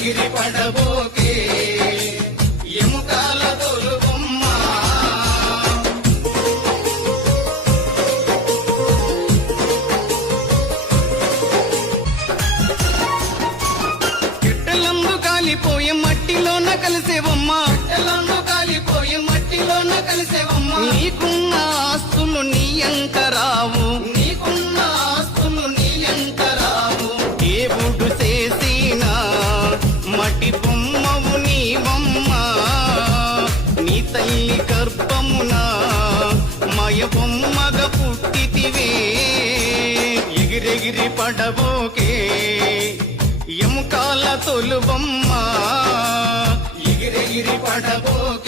ఎగిరెగిరి పడబోకే ఎముకాల తొలుబొమ్మ గిట్టలందు కాలిపోయే మట్టిలోన కలిసేవమ్మ గిట్టలందు కాలిపోయే మట్టిలోన కలిసేవమ్మ నీకున్న ఆస్తులు నీ అంకరావు నీకున్న ఆస్తులు నీ అంకరావు దేవుడు చేసిన మట్టి బొమ్మవు నీవమ్మ నీ తల్లి గర్భమున మయ బొమ్మగ పుట్టితివే ఎగిరెగిరి పడబోకే ఎముకాల తొలుబొమ్మ ఎగిరెగిరి పడబోకే